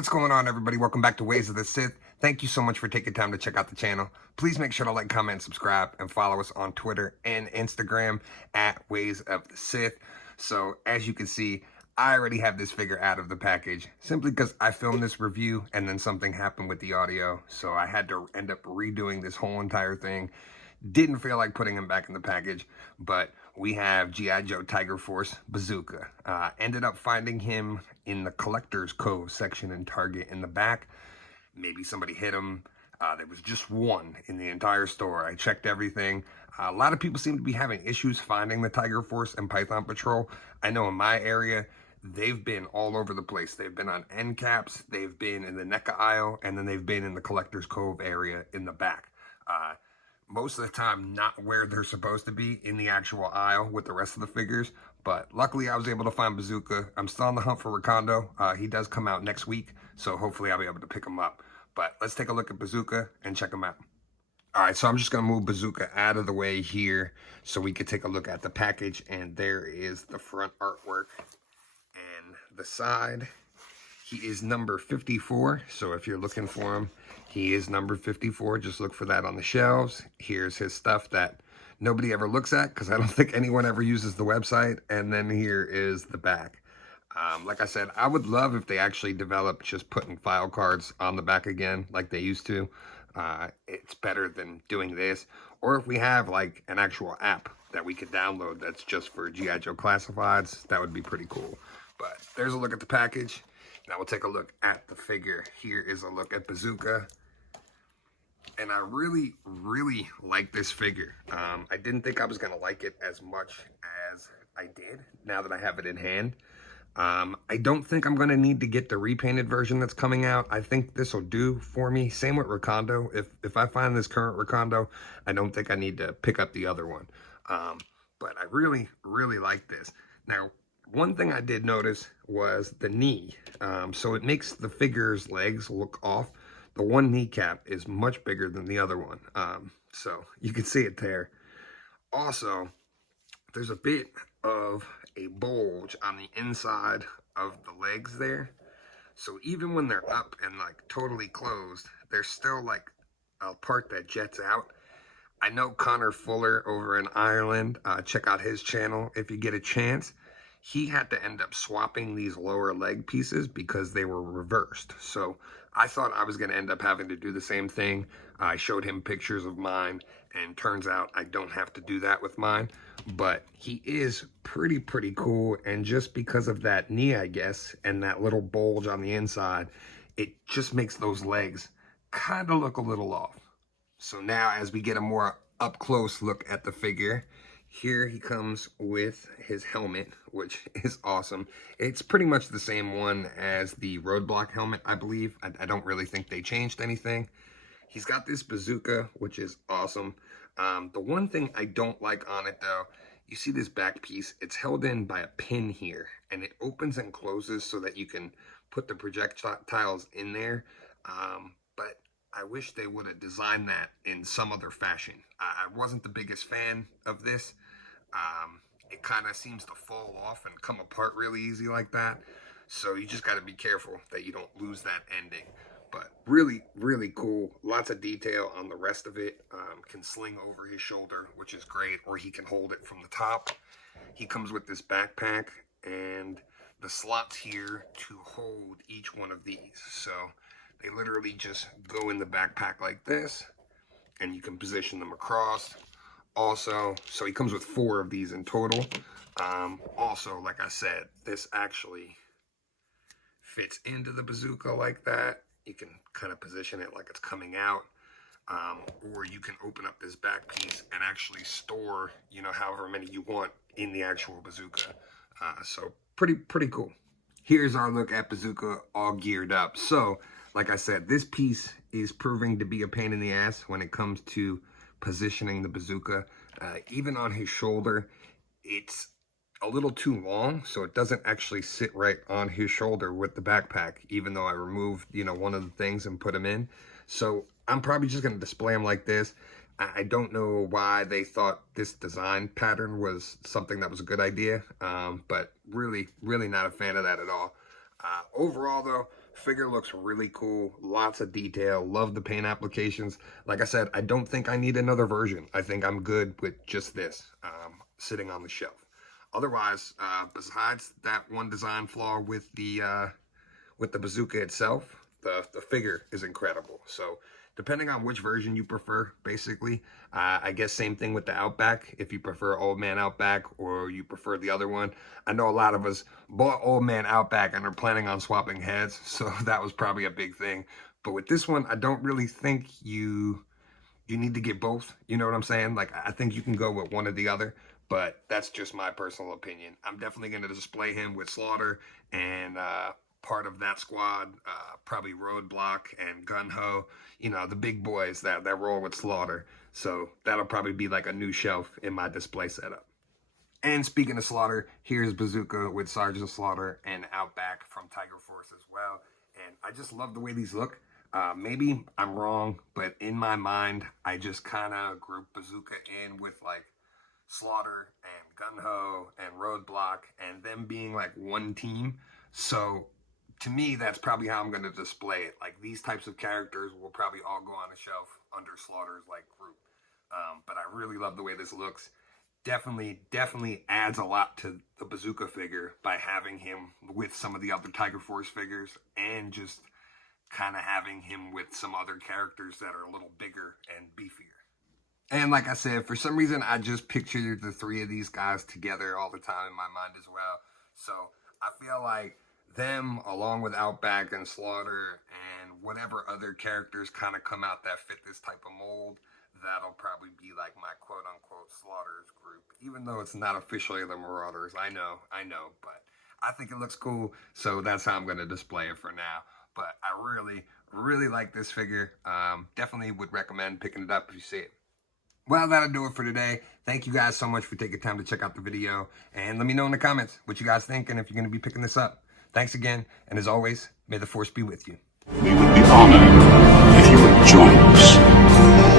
what's going on, everybody? Welcome back to Ways of the Sith. Thank you so much for taking time to check out the channel. Please make sure to like, comment, subscribe, and follow us on Twitter and Instagram at Ways of the Sith. So, as you can see, I already have this figure out of the package simply because I filmed this review and then something happened with the audio. So I had to end up redoing this whole entire thing. Didn't feel like putting him back in the package, but we have G.I.Joe Tiger Force Bazooka. Ended up finding him in the Collector's Cove section in Target in the back. Maybe somebody hit him. There was just one in the entire store. I checked everything. A lot of people seem to be having issues finding the Tiger Force and Python Patrol. I know in my area, they've been all over the place. They've been on end caps, they've been in the NECA aisle, and then they've been in the Collector's Cove area in the back. Most of the time not where they're supposed to be in the actual aisle with the rest of the figures, but luckily I was able to find Bazooka. I'm still on the hunt for Recondo. He does come out next week, so hopefully I'll be able to pick him up. But let's take a look at Bazooka and check him out. All right, so I'm just gonna move Bazooka out of the way here so we could take a look at the package, and there is the front artwork and the side. He is number 54, so if you're looking for him, he is number 54. Just look for that on the shelves. Here's his stuff that nobody ever looks at because I don't think anyone ever uses the website. And then here is the back. Like I said, I would love if they actually developed just putting file cards on the back again like they used to. It's better than doing this. Or if we have like an actual app that we could download that's just for G.I. Joe classifieds, that would be pretty cool. But there's a look at the package. Now we'll take a look at the figure. Here is a look at Bazooka. And I really, really like this figure. I didn't think I was going to like it as much as I did now that I have it in hand. I don't think I'm going to need to get the repainted version that's coming out. I think this will do for me. Same with Recondo. If I find this current Recondo, I don't think I need to pick up the other one. But I really, really like this. Now, one thing I did notice was the knee. So it makes the figure's legs look off. The one kneecap is much bigger than the other one. So you can see it there. Also, there's a bit of a bulge on the inside of the legs there. So even when they're up and like totally closed, there's still like a part that jets out. I know Connor Fuller over in Ireland. Check out his channel if you get a chance. He had to end up swapping these lower leg pieces because they were reversed. So I thought I was going to end up having to do the same thing. I showed him pictures of mine, and turns out I don't have to do that with mine. But he is pretty cool, and just because of that knee, I guess, and that little bulge on the inside, it just makes those legs kind of look a little off. So now as we get a more up-close look at the figure, here he comes with his helmet, which is awesome. It's pretty much the same one as the Roadblock helmet, I believe. I don't really think they changed anything. He's got this bazooka, which is awesome. The one thing I don't like on it, though, you see this back piece. It's held in by a pin here, and it opens and closes so that you can put the projectiles in there. But I wish they would have designed that in some other fashion. I wasn't the biggest fan of this. It kind of seems to fall off and come apart really easy like that. So you just got to be careful that you don't lose that ending. But really, really cool. Lots of detail on the rest of it. Can sling over his shoulder, which is great, or he can hold it from the top. He comes with this backpack and the slots here to hold each one of these. So they literally just go in the backpack like this, and you can position them across. Also, so he comes with 4 of these in total. Also, like I said, this actually fits into the bazooka like that. You can kind of position it like it's coming out. Or you can open up this back piece and actually store, you know, however many you want in the actual bazooka. So pretty cool. Here's our look at Bazooka all geared up. So, like I said, this piece is proving to be a pain in the ass when it comes to positioning the bazooka. Even on his shoulder, it's a little too long, so it doesn't actually sit right on his shoulder with the backpack, even though I removed, you know, one of the things and put him in. So I'm probably just going to display him like this. I don't know why they thought this design pattern was something that was a good idea, but really not a fan of that at all. Overall, though, Figure looks really cool, lots of detail, love the paint applications. Like I said, I don't think I need another version. I think I'm good with just this sitting on the shelf. Otherwise, besides that one design flaw with the bazooka itself, the figure is incredible. So depending on which version you prefer, basically, I guess same thing with the Outback. If you prefer Old Man Outback or you prefer the other one, I know a lot of us bought Old Man Outback and are planning on swapping heads, so that was probably a big thing. But with this one, I don't really think you need to get both. You know what I'm saying? Like, I think you can go with one or the other, but that's just my personal opinion. I'm definitely going to display him with Slaughter and part of that squad, probably Roadblock and Gun Ho, you know, the big boys that roll with Slaughter. So that'll probably be like a new shelf in my display setup. And speaking of Slaughter, here's Bazooka with Sergeant Slaughter and Outback from Tiger Force as well. And I just love the way these look. Maybe I'm wrong, but in my mind, I just kind of group Bazooka in with like Slaughter and Gun Ho and Roadblock and them being like one team. So to me, that's probably how I'm going to display it. Like, these types of characters will probably all go on a shelf under Slaughter's like group. But I really love the way this looks. Definitely adds a lot to the Bazooka figure by having him with some of the other Tiger Force figures and just kind of having him with some other characters that are a little bigger and beefier. And like I said, for some reason, I just pictured the three of these guys together all the time in my mind as well. So I feel like them, along with Outback and Slaughter and whatever other characters kind of come out that fit this type of mold, that'll probably be like my quote-unquote Slaughter's group. Even though it's not officially the Marauders, I know, but I think it looks cool, so that's how I'm going to display it for now. But I really like this figure. Definitely would recommend picking it up if you see it. Well, that'll do it for today. Thank you guys so much for taking time to check out the video. And let me know in the comments what you guys think and if you're going to be picking this up. Thanks again. And as always, may the Force be with you. We would be honored if you would join us.